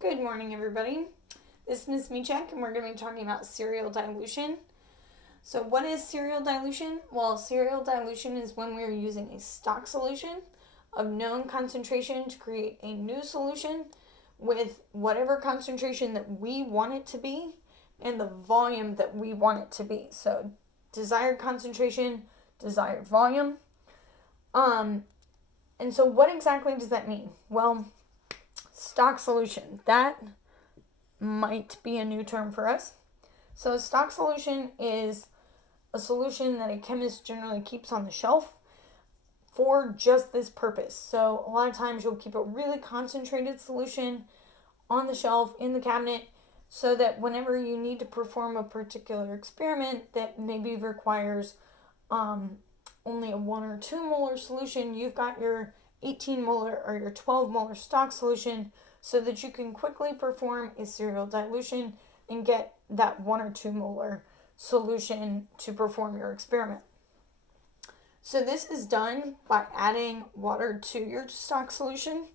Good morning, everybody. This is Ms. Michek, and we're going to be talking about serial dilution. So what is serial dilution? Well, serial dilution is when we are using a stock solution of known concentration to create a new solution with whatever concentration that we want it to be and the volume that we want it to be. So desired concentration, desired volume. And so what exactly does that mean? Well, stock solution, that might be a new term for us. So a stock solution is a solution that a chemist generally keeps on the shelf for just this purpose. So a lot of times you'll keep a really concentrated solution on the shelf in the cabinet so that whenever you need to perform a particular experiment that maybe requires only a 1 or 2 molar solution, you've got your 18 molar or your 12 molar stock solution so that you can quickly perform a serial dilution and get that 1 or 2 molar solution to perform your experiment. So this is done by adding water to your stock solution.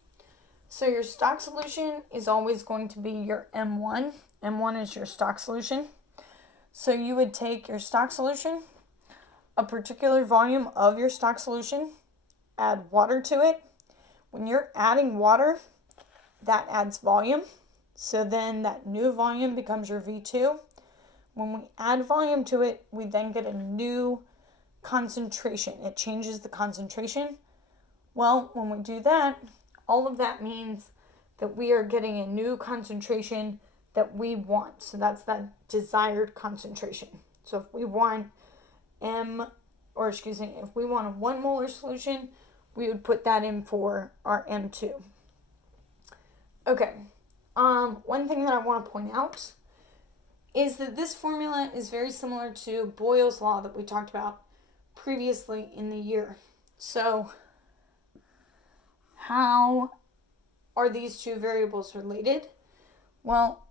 So your stock solution is always going to be your M1. M1 is your stock solution. So you would take your stock solution, a particular volume of your stock solution, add water to it. When you're adding water, that adds volume. So then that new volume becomes your V2. When we add volume to it, we then get a new concentration. It changes the concentration. Well, when we do that, all of that means that we are getting a new concentration that we want. So that's that desired concentration. So if we want if we want a 1 molar solution, we would put that in for our M2. Okay, one thing that I want to point out is that this formula is very similar to Boyle's law that we talked about previously in the year. So how are these two variables related? Well,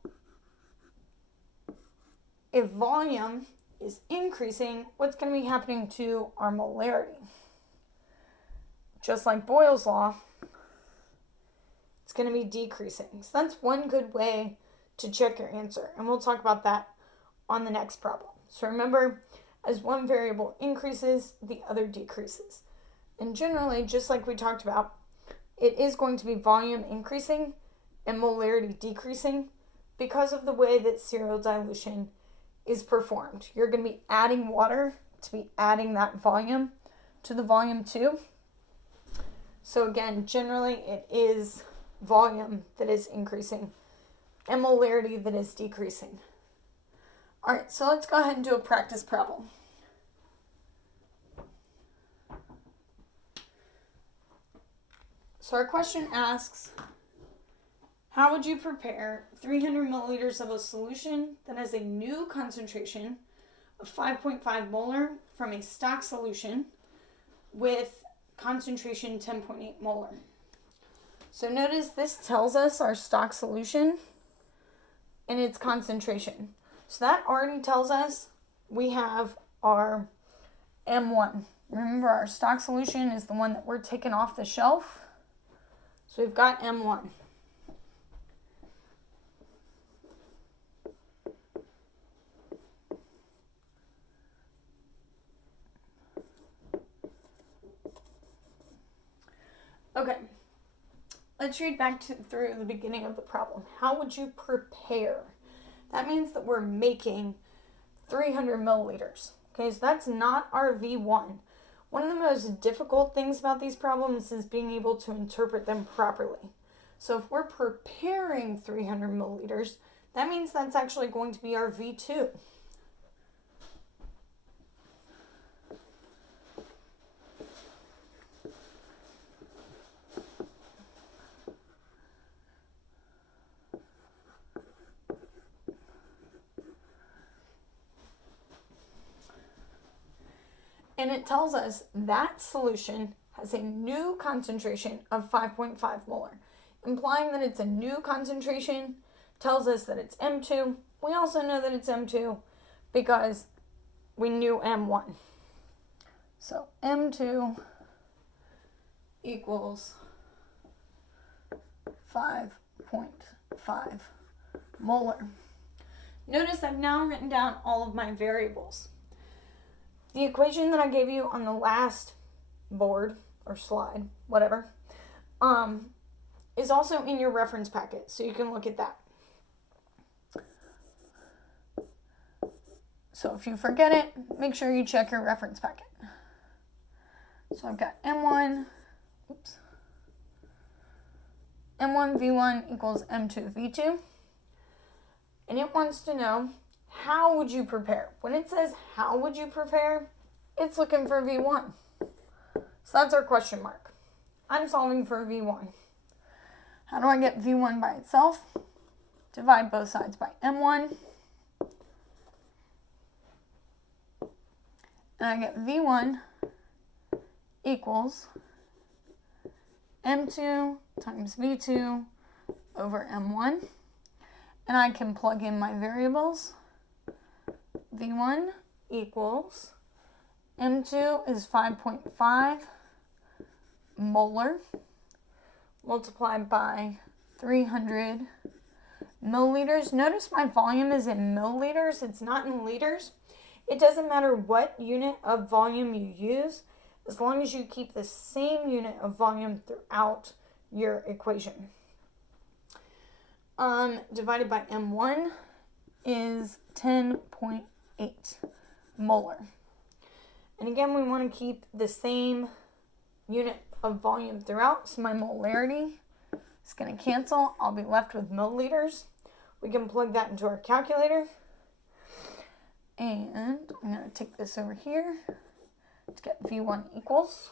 if volume is increasing, what's going to be happening to our molarity? Just like Boyle's law, it's going to be decreasing. So that's one good way to check your answer. And we'll talk about that on the next problem. So remember, as one variable increases, the other decreases. And generally, just like we talked about, it is going to be volume increasing and molarity decreasing because of the way that serial dilution is performed. You're going to be adding water to be adding that volume to the volume 2. So again, generally it is volume that is increasing and molarity that is decreasing. All right, so let's go ahead and do a practice problem. So our question asks, how would you prepare 300 milliliters of a solution that has a new concentration of 5.5 molar from a stock solution with concentration 10.8 molar? So notice this tells us our stock solution and its concentration. So that already tells us we have our M1. Remember, our stock solution is the one that we're taking off the shelf. So we've got M1. Okay, let's read back through the beginning of the problem. How would you prepare? That means that we're making 300 milliliters. Okay, so that's not our V1. One of the most difficult things about these problems is being able to interpret them properly. So if we're preparing 300 milliliters, that means that's actually going to be our V2. And it tells us that solution has a new concentration of 5.5 molar. Implying that it's a new concentration tells us that it's M2. We also know that it's M2 because we knew M1. So M2 equals 5.5 5.5 molar. Notice I've now written down all of my variables. The equation that I gave you on the last board or slide, whatever, is also in your reference packet, so you can look at that. So if you forget it, make sure you check your reference packet. So I've got M1 V1 equals M2 V2. And it wants to know, how would you prepare? When it says, how would you prepare, it's looking for V1. So that's our question mark. I'm solving for V1. How do I get V1 by itself? Divide both sides by M1. And I get V1 equals M2 times V2 over M1. And I can plug in my variables. V1 equals M2 is 5.5 molar multiplied by 300 milliliters. Notice my volume is in milliliters. It's not in liters. It doesn't matter what unit of volume you use, as long as you keep the same unit of volume throughout your equation. Divided by M1 is 10.8 molar. And again, we want to keep the same unit of volume throughout, so my molarity is going to cancel. I'll be left with milliliters. We can plug that into our calculator. And I'm going to take this over here to get V1 equals.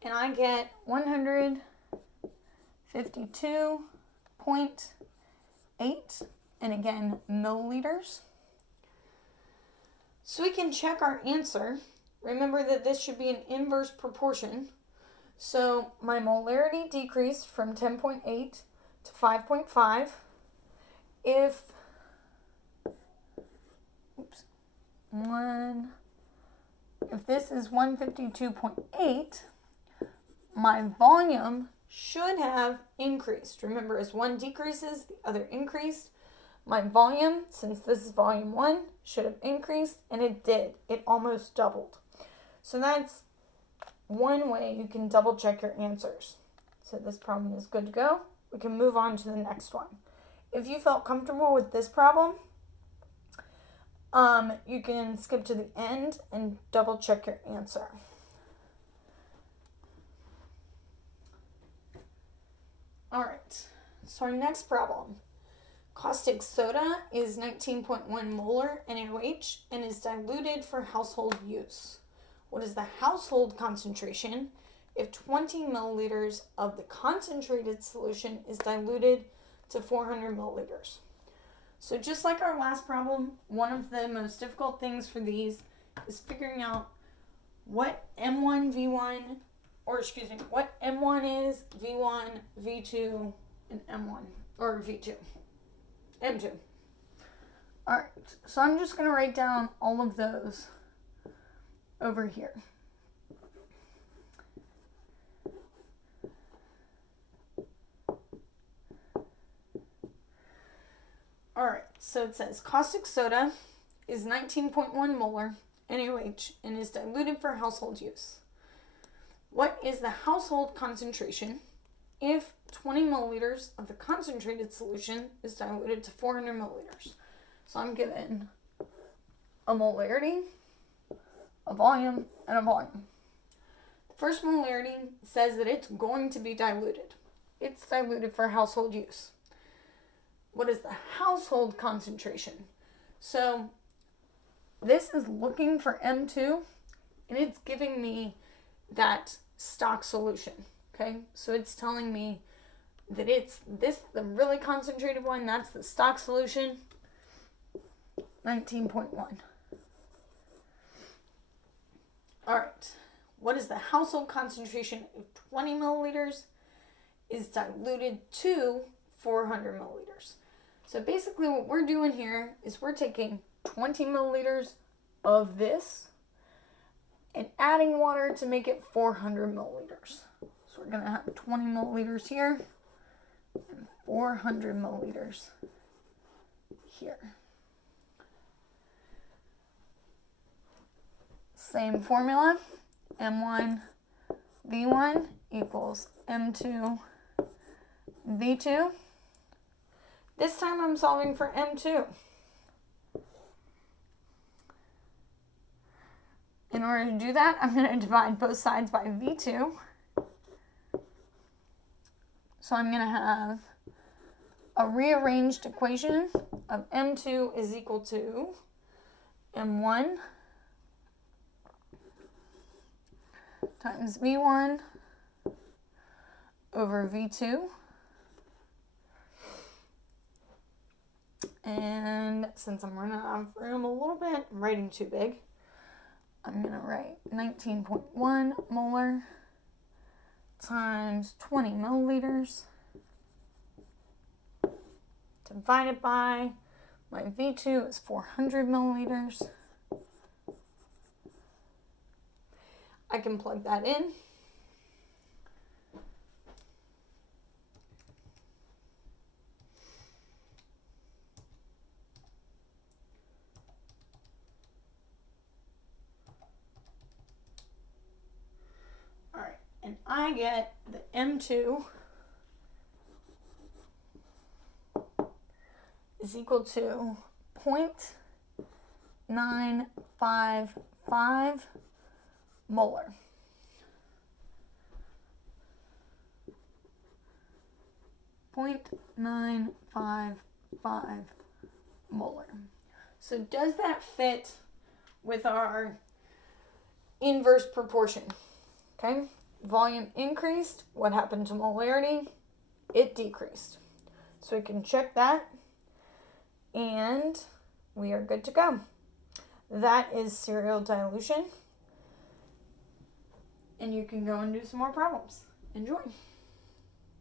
And I get 152.8, and again, milliliters. So we can check our answer. Remember that this should be an inverse proportion. So my molarity decreased from 10.8 to 5.5. If this is 152.8, my volume should have increased. Remember, as one decreases, the other increased. My volume, since this is volume 1, should have increased, and it did. It almost doubled. So that's one way you can double check your answers. So this problem is good to go. We can move on to the next one. If you felt comfortable with this problem, you can skip to the end and double check your answer. All right, so our next problem. Caustic soda is 19.1 molar NaOH and is diluted for household use. What is the household concentration if 20 milliliters of the concentrated solution is diluted to 400 milliliters? So just like our last problem, one of the most difficult things for these is figuring out what M1 is, V1, V2, and M1, or V2, M2. All right, so I'm just going to write down all of those over here. All right, so it says caustic soda is 19.1 molar NaOH and is diluted for household use. What is the household concentration if 20 milliliters of the concentrated solution is diluted to 400 milliliters? So I'm given a molarity, a volume, and a volume. The first molarity says that it's going to be diluted. It's diluted for household use. What is the household concentration? So this is looking for M2, and it's giving me that stock solution, okay? So it's telling me that it's this, the really concentrated one, that's the stock solution, 19.1. All right, what is the household concentration if 20 milliliters is diluted to 400 milliliters? So basically what we're doing here is we're taking 20 milliliters of this and adding water to make it 400 milliliters. So we're going to have 20 milliliters here and 400 milliliters here. Same formula, M1 V1 equals M2 V2. This time I'm solving for M2. In order to do that, I'm going to divide both sides by V2. So I'm going to have a rearranged equation of M2 is equal to M1 times V1 over V2. And since I'm running out of room a little bit, I'm writing too big. I'm going to write 19.1 molar times 20 milliliters divided by my V2 is 400 milliliters. I can plug that in. All right, and I get the M2 is equal to 0.955 molar. .955 molar. So does that fit with our inverse proportion? Okay, volume increased. What happened to molarity? It decreased. So we can check that and we are good to go. That is serial dilution. And you can go and do some more problems. Enjoy.